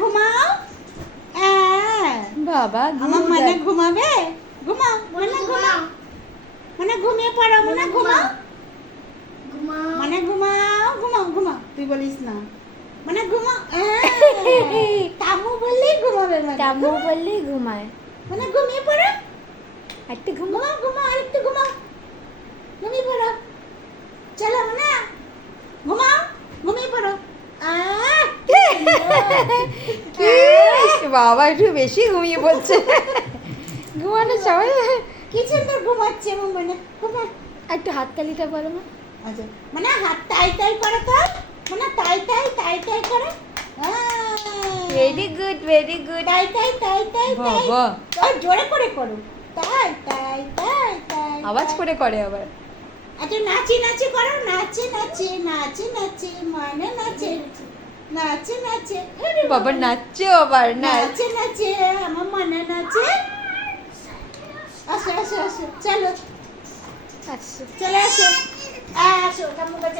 ঘুমাও। বাবা আমার মানে ঘুমাবে, ঘুমাও মানে ঘুমাও, মানে ঘুমিয়ে পড়ো, মানে ঘুমাও, মানে ঘুমাও, ঘুমাও ঘুমাও, তুই বলিস না মানে ঘুমাও। টামু বললেই ঘুমাবে, মানে টাম্মু বললেই ঘুমায়। মানে ঘুমিয়ে পড়ো, একটু ঘুমা। ঘুমাও ঘুমাও, আরেকটু ঘুমাও, ঘুমিয়ে পড়ো, চলো মানে ঘুমাও, ঘুমিয়ে পড়ো। বাবা একটু বেশি ঘুমিয়ে পড়ছে। ঘুমানো সবাই কি সুন্দর ঘুমাচ্ছে আমার মানে, ঘুমা। একটু হাততালিটা করো মা। আচ্ছা, মানে হাত টাই টাই করো তো, মানে টাই টাই টাই টাই করো। Very good very good. টাই টাই টাই টাই টাই, বাবা। আর জোরে করে করো, টাই টাই টাই টাই। আওয়াজ করে করে আবার। আচ্ছা নাচি নাচি করো, নাচে নাচে নাচে নাচে মানে নাচে, নাচে নাচে। আরে বাবা নাচছে আবার নাচ। নাচে নাচে আমার মানে নাচে। আসো আসো আসো, চলো আচ্ছা চলে আসো, আসো ঠাম্মুর কাছে।